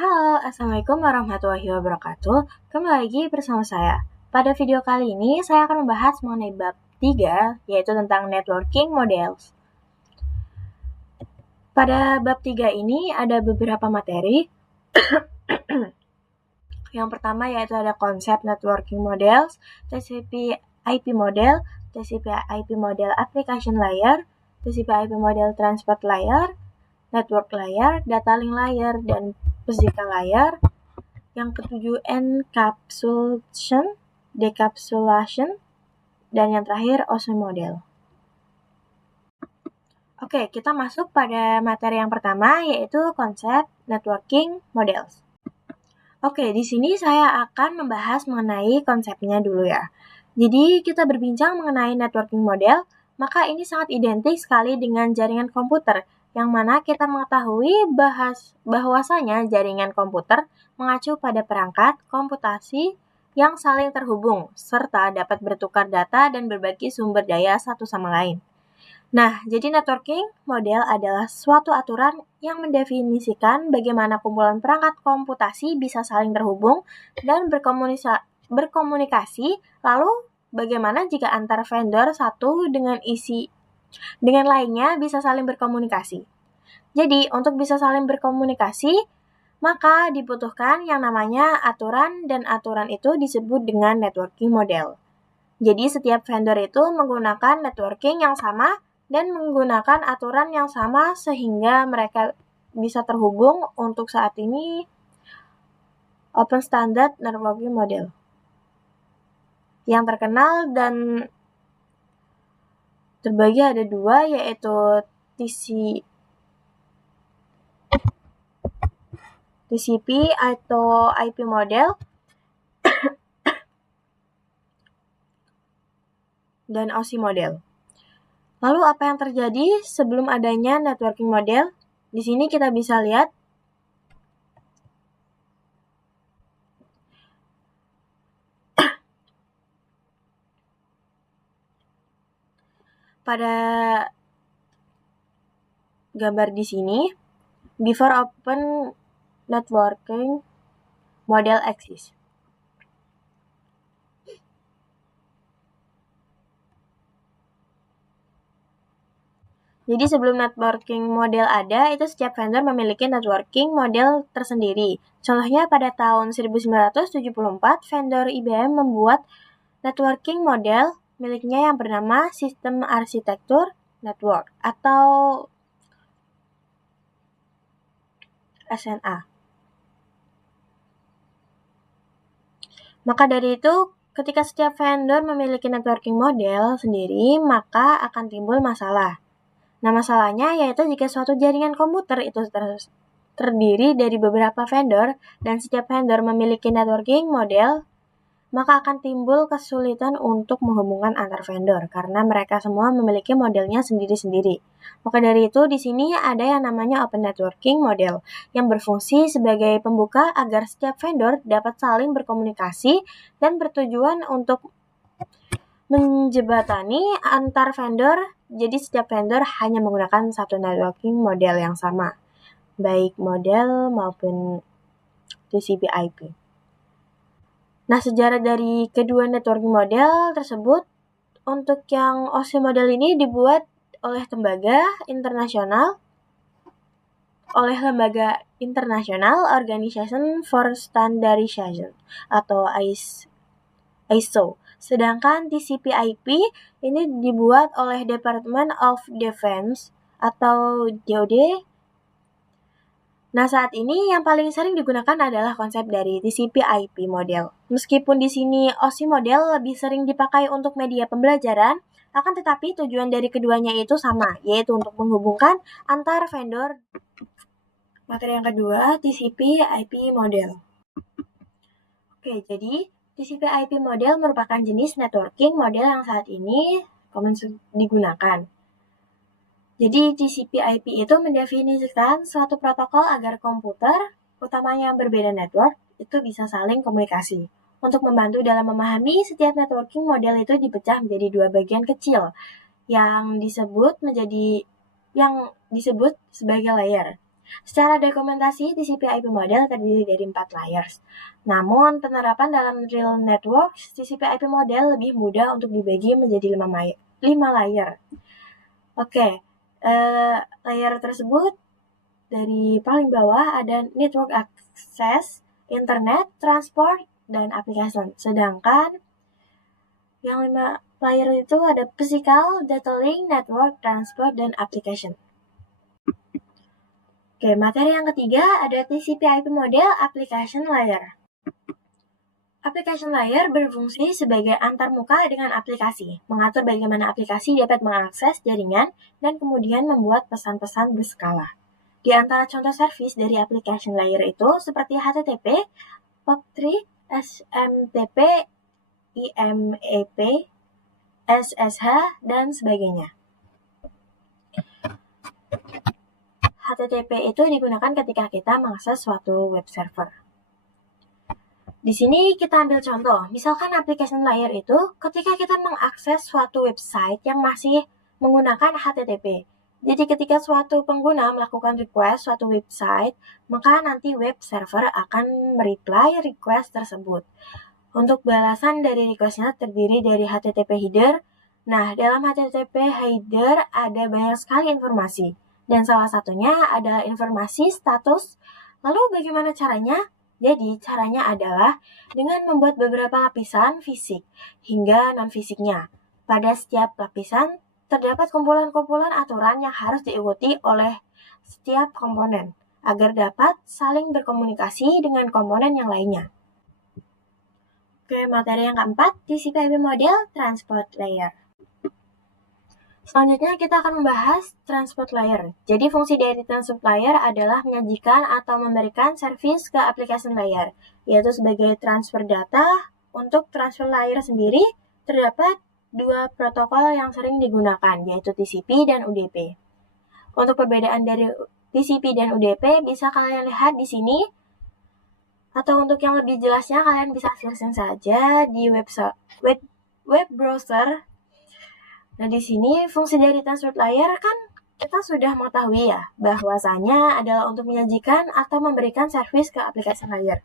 Halo, Assalamualaikum warahmatullahi wabarakatuh. Kembali lagi bersama saya. Pada video kali ini, saya akan membahas mengenai bab 3, yaitu tentang networking models. Pada bab 3 ini ada beberapa materi. Yang pertama yaitu ada konsep networking models, TCP/IP model, TCP/IP model application layer, TCP/IP model transport layer, network layer, data link layer, dan physical layer. Yang ketujuh encapsulation, decapsulation, dan yang terakhir OSI model. Oke, kita masuk pada materi yang pertama yaitu konsep networking models. Oke, di sini saya akan membahas mengenai konsepnya dulu ya. Jadi kita berbincang mengenai networking model, maka ini sangat identik sekali dengan jaringan komputer, yang mana kita mengetahui bahwasanya jaringan komputer mengacu pada perangkat komputasi yang saling terhubung, serta dapat bertukar data dan berbagi sumber daya satu sama lain. Nah, jadi networking model adalah suatu aturan yang mendefinisikan bagaimana kumpulan perangkat komputasi bisa saling terhubung dan berkomunikasi, lalu bagaimana jika antar vendor satu dengan lainnya bisa saling berkomunikasi. Jadi, untuk bisa saling berkomunikasi, maka dibutuhkan yang namanya aturan, dan aturan itu disebut dengan networking model. Jadi, setiap vendor itu menggunakan networking yang sama dan menggunakan aturan yang sama sehingga mereka bisa terhubung. Untuk saat ini, Open Standard Networking Model yang terkenal dan terbagi ada dua, yaitu TCP atau IP model dan OSI model. Lalu apa yang terjadi sebelum adanya networking model? Di sini kita bisa lihat pada gambar di sini, before open networking model exists. Jadi sebelum networking model ada, itu setiap vendor memiliki networking model tersendiri. Contohnya pada tahun 1974, vendor IBM membuat networking model miliknya yang bernama Sistem Arsitektur Network atau SNA. Maka dari itu, ketika setiap vendor memiliki networking model sendiri, maka akan timbul masalah. Nah, masalahnya yaitu jika suatu jaringan komputer itu terdiri dari beberapa vendor dan setiap vendor memiliki networking model, maka akan timbul kesulitan untuk menghubungkan antar vendor karena mereka semua memiliki modelnya sendiri-sendiri. Maka dari itu, di sini ada yang namanya Open Networking Model yang berfungsi sebagai pembuka agar setiap vendor dapat saling berkomunikasi dan bertujuan untuk menjembatani antar vendor. Jadi setiap vendor hanya menggunakan satu networking model yang sama, baik model maupun TCP/IP. Nah, sejarah dari kedua networking model tersebut, untuk yang OSI model ini dibuat oleh lembaga internasional Organization for Standardization atau ISO. Sedangkan TCP/IP ini dibuat oleh Department of Defense atau DoD. Nah, saat ini yang paling sering digunakan adalah konsep dari TCP/IP model. Meskipun di sini OSI model lebih sering dipakai untuk media pembelajaran, akan tetapi tujuan dari keduanya itu sama, yaitu untuk menghubungkan antar vendor. Materi yang kedua, TCP/IP model. Oke, jadi TCP/IP model merupakan jenis networking model yang saat ini common digunakan. Jadi TCP/IP itu mendefinisikan suatu protokol agar komputer, utamanya yang berbeda network, itu bisa saling komunikasi. Untuk membantu dalam memahami, setiap networking model itu dipecah menjadi dua bagian kecil yang disebut sebagai layer. Secara dokumentasi, TCP/IP model terdiri dari 4 layers. Namun, penerapan dalam real network, TCP/IP model lebih mudah untuk dibagi menjadi 5 layer. Oke, layer tersebut dari paling bawah ada network access, internet, transport, dan application. Sedangkan yang 5 layer itu ada physical, data link, network, transport, dan application. Oke, materi yang ketiga ada TCP/IP model application layer. Application layer berfungsi sebagai antarmuka dengan aplikasi, mengatur bagaimana aplikasi dapat mengakses jaringan dan kemudian membuat pesan-pesan berskala. Di antara contoh service dari application layer itu seperti HTTP, POP3, SMTP, IMAP, SSH, dan sebagainya. HTTP itu digunakan ketika kita mengakses suatu web server. Di sini kita ambil contoh, misalkan application layer itu ketika kita mengakses suatu website yang masih menggunakan HTTP. Jadi ketika suatu pengguna melakukan request suatu website, maka nanti web server akan mereply request tersebut. Untuk balasan dari requestnya terdiri dari HTTP header. Nah, dalam HTTP header ada banyak sekali informasi. Dan salah satunya adalah informasi status. Lalu bagaimana caranya? Jadi caranya adalah dengan membuat beberapa lapisan fisik hingga non-fisiknya. Pada setiap lapisan terdapat kumpulan-kumpulan aturan yang harus diikuti oleh setiap komponen agar dapat saling berkomunikasi dengan komponen yang lainnya. Oke, materi yang keempat, TCP/IP model transport layer. Selanjutnya kita akan membahas transport layer. Jadi fungsi dari transport layer adalah menyajikan atau memberikan service ke application layer, yaitu sebagai transfer data. Untuk transfer layer sendiri terdapat 2 protokol yang sering digunakan, yaitu TCP dan UDP. Untuk perbedaan dari TCP dan UDP bisa kalian lihat di sini. Atau untuk yang lebih jelasnya kalian bisa searching saja di web browser. Nah, di sini fungsi dari transport layer kan kita sudah mengetahui ya, bahwasanya adalah untuk menyajikan atau memberikan service ke aplikasi layer.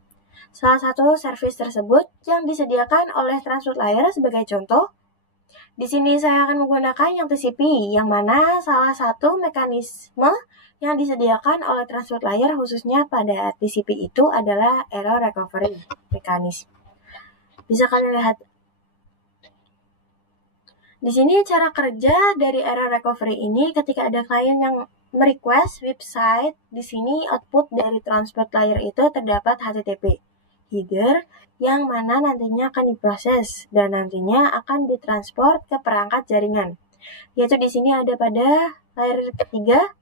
Salah satu service tersebut yang disediakan oleh transport layer sebagai contoh, di sini saya akan menggunakan yang TCP, yang mana salah satu mekanisme yang disediakan oleh transport layer khususnya pada TCP itu adalah error recovery mechanism. Bisa kalian lihat di sini cara kerja dari error recovery ini ketika ada klien yang merequest website, di sini output dari transport layer itu terdapat HTTP header yang mana nantinya akan diproses dan nantinya akan ditransport ke perangkat jaringan. Yaitu di sini ada pada layer ketiga.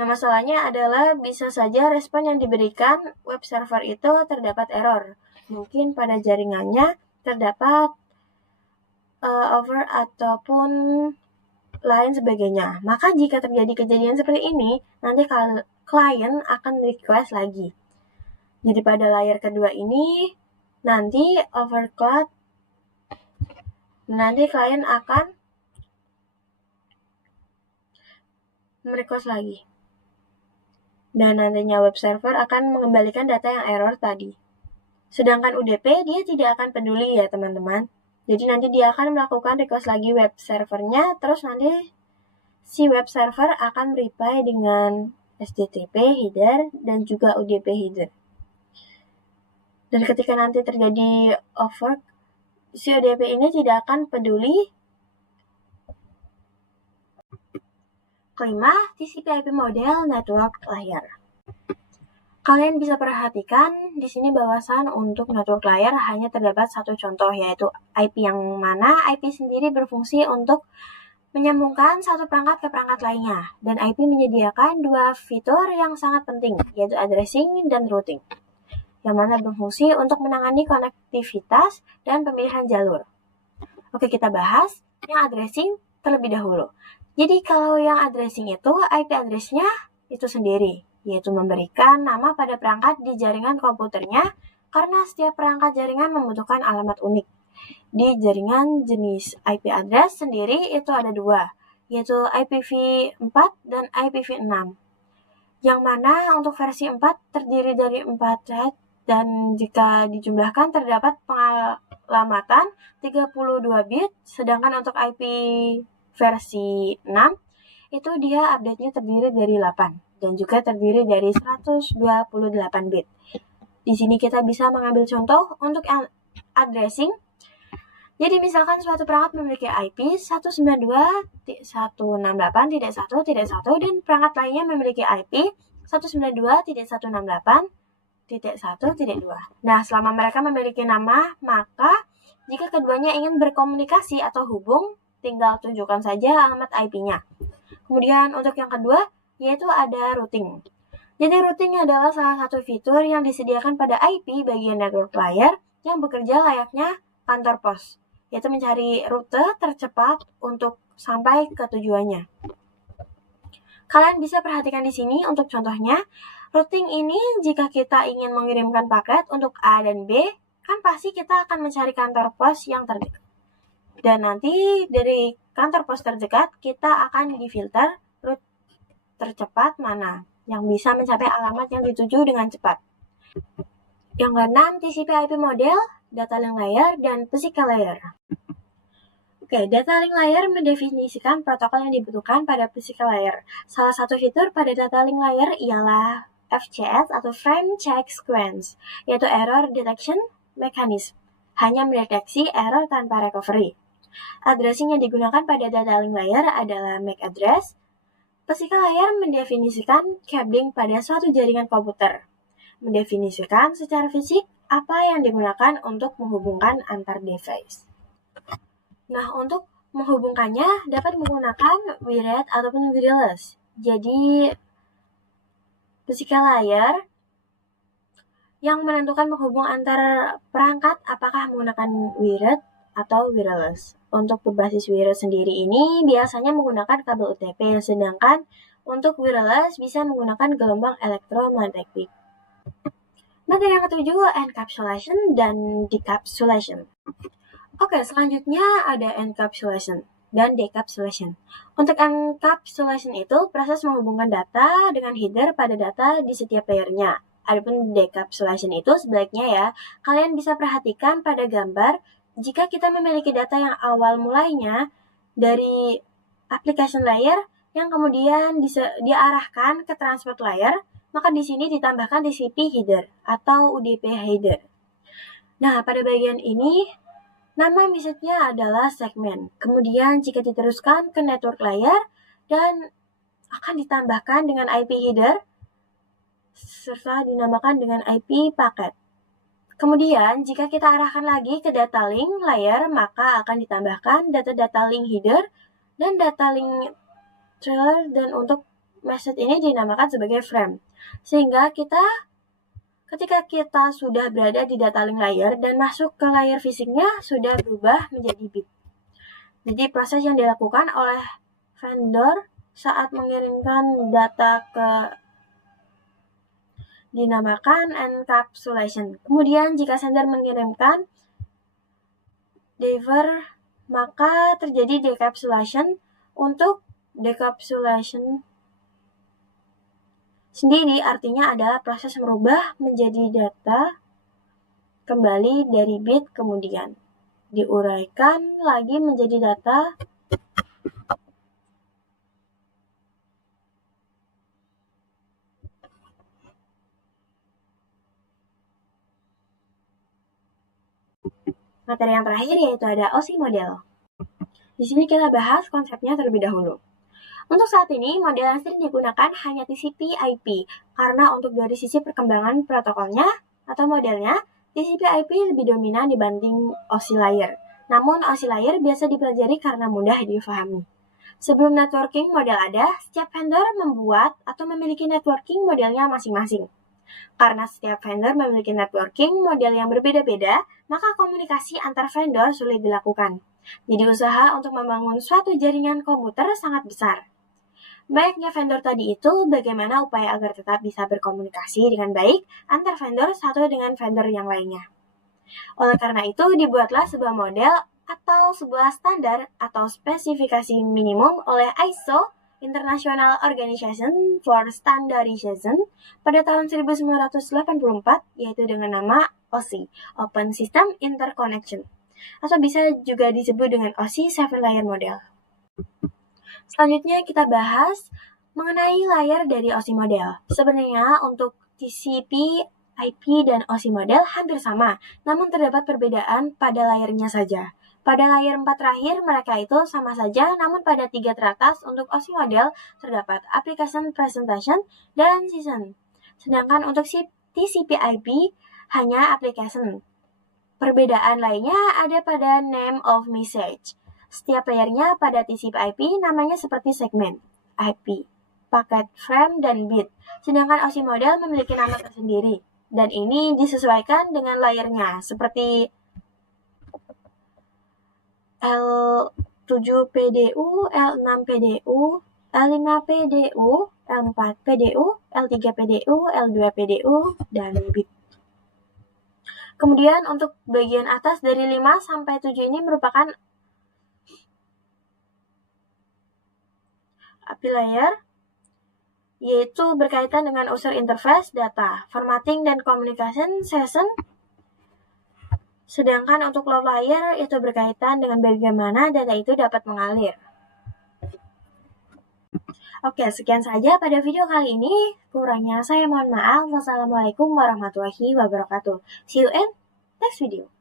Nah, masalahnya adalah bisa saja respon yang diberikan web server itu terdapat error. Mungkin pada jaringannya terdapat over ataupun lain sebagainya. Maka jika terjadi kejadian seperti ini, nanti klien akan request lagi. Jadi pada layer kedua ini, nanti overclock, nanti klien akan merequest lagi. Dan nantinya web server akan mengembalikan data yang error tadi. Sedangkan UDP dia tidak akan peduli ya teman-teman. Jadi nanti dia akan melakukan request lagi web servernya, terus nanti si web server akan reply dengan HTTP header dan juga UDP header. Dan ketika nanti terjadi overclock, si UDP ini tidak akan peduli. Kelima, TCP/IP model network layer. Kalian bisa perhatikan di sini bahwasan untuk network layer hanya terdapat satu contoh, yaitu IP, yang mana IP sendiri berfungsi untuk menyambungkan satu perangkat ke perangkat lainnya. Dan IP menyediakan 2 fitur yang sangat penting, yaitu addressing dan routing, yang mana berfungsi untuk menangani konektivitas dan pemilihan jalur. Oke, kita bahas yang addressing terlebih dahulu. Jadi kalau yang addressing itu IP address-nya itu sendiri, yaitu memberikan nama pada perangkat di jaringan komputernya, karena setiap perangkat jaringan membutuhkan alamat unik. Di jaringan jenis IP address sendiri itu ada 2, yaitu IPv4 dan IPv6. yang mana untuk versi 4 terdiri dari 4 thread dan jika dijumlahkan terdapat pengalamatan 32 bit, sedangkan untuk IP versi 6 itu dia update-nya terdiri dari 8 dan juga terdiri dari 128 bit. Di sini kita bisa mengambil contoh untuk addressing. Jadi misalkan suatu perangkat memiliki IP 192.168.1.1 dan perangkat lainnya memiliki IP 192.168.1.2. Nah, selama mereka memiliki nama, maka jika keduanya ingin berkomunikasi atau hubung, tinggal tunjukkan saja alamat IP-nya. Kemudian untuk yang kedua, yaitu ada routing. Jadi routing adalah salah satu fitur yang disediakan pada IP bagian network layer yang bekerja layaknya kantor pos, yaitu mencari rute tercepat untuk sampai ke tujuannya. Kalian bisa perhatikan di sini untuk contohnya, routing ini jika kita ingin mengirimkan paket untuk A dan B, kan pasti kita akan mencari kantor pos yang terdekat. Dan nanti dari kantor pos terdekat, kita akan difilter rute tercepat mana yang bisa mencapai alamat yang dituju dengan cepat. Yang keenam, TCP/IP model, data link layer, dan physical layer. Oke, data link layer mendefinisikan protokol yang dibutuhkan pada physical layer. Salah satu fitur pada data link layer ialah FCS atau Frame Check Sequence, yaitu Error Detection Mechanism, hanya mendeteksi error tanpa recovery. Addressing yang digunakan pada data link layer adalah MAC address. Physical layer mendefinisikan cabling pada suatu jaringan komputer, mendefinisikan secara fisik apa yang digunakan untuk menghubungkan antar device. Nah, untuk menghubungkannya dapat menggunakan wired ataupun wireless. Jadi, physical layer yang menentukan menghubung antar perangkat apakah menggunakan wired atau wireless. Untuk berbasis wired sendiri ini biasanya menggunakan kabel UTP, sedangkan untuk wireless bisa menggunakan gelombang elektromagnetik. Materi yang ketujuh, encapsulation dan decapsulation. Oke, selanjutnya ada encapsulation dan decapsulation. Untuk encapsulation itu proses menghubungkan data dengan header pada data di setiap layernya. Adapun decapsulation itu sebaliknya ya, kalian bisa perhatikan pada gambar jika kita memiliki data yang awal mulainya dari application layer yang kemudian diarahkan ke transport layer, maka di sini ditambahkan TCP header atau UDP header. Nah, pada bagian ini nama message-nya adalah segmen. Kemudian jika diteruskan ke network layer dan akan ditambahkan dengan IP header serta dinamakan dengan IP paket. Kemudian, jika kita arahkan lagi ke data link layer, maka akan ditambahkan data-data link header dan data link trailer, dan untuk message ini dinamakan sebagai frame. Sehingga ketika kita sudah berada di data link layer dan masuk ke layer fisiknya sudah berubah menjadi bit. Jadi proses yang dilakukan oleh vendor saat mengirimkan data ke dinamakan encapsulation. Kemudian jika sender mengirimkan deliver, maka terjadi decapsulation. Untuk decapsulation sendiri artinya adalah proses merubah menjadi data kembali dari bit, kemudian diuraikan lagi menjadi data materi yang terakhir yaitu ada OSI model. Di sini kita bahas konsepnya terlebih dahulu. Untuk saat ini, model yang sering digunakan hanya TCP/IP karena untuk dari sisi perkembangan protokolnya atau modelnya, TCP/IP lebih dominan dibanding OSI layer. Namun, OSI layer biasa dipelajari karena mudah difahami. Sebelum networking model ada, setiap vendor membuat atau memiliki networking modelnya masing-masing. Karena setiap vendor memiliki networking model yang berbeda-beda, maka komunikasi antar vendor sulit dilakukan. Jadi usaha untuk membangun suatu jaringan komputer sangat besar. Baiknya vendor tadi itu bagaimana upaya agar tetap bisa berkomunikasi dengan baik antar vendor satu dengan vendor yang lainnya. Oleh karena itu dibuatlah sebuah model atau sebuah standar atau spesifikasi minimum oleh ISO International Organization for Standardization pada tahun 1984, yaitu dengan nama OSI, Open System Interconnection, atau bisa juga disebut dengan OSI 7-layer model. Selanjutnya kita bahas mengenai layer dari OSI model. Sebenarnya untuk TCP, IP, dan OSI model hampir sama, namun terdapat perbedaan pada layernya saja. Pada layer 4 terakhir, mereka itu sama saja, namun pada 3 teratas untuk OSI model terdapat Application Presentation dan Session. Sedangkan untuk TCP IP hanya Application. Perbedaan lainnya ada pada Name of Message. Setiap layernya pada TCP IP namanya seperti segmen, IP, paket, frame, dan bit. Sedangkan OSI model memiliki nama tersendiri. Dan ini disesuaikan dengan layernya, seperti L7PDU, L6PDU, L5PDU, L4PDU, L3PDU, L2PDU, dan bit. Kemudian untuk bagian atas dari 5 sampai 7 ini merupakan API layer, yaitu berkaitan dengan user interface, data, formatting, dan communication session. Sedangkan untuk load layer itu berkaitan dengan bagaimana data itu dapat mengalir. Oke, sekian saja pada video kali ini. Kurangnya saya mohon maaf. Wassalamualaikum warahmatullahi wabarakatuh. See you in next video.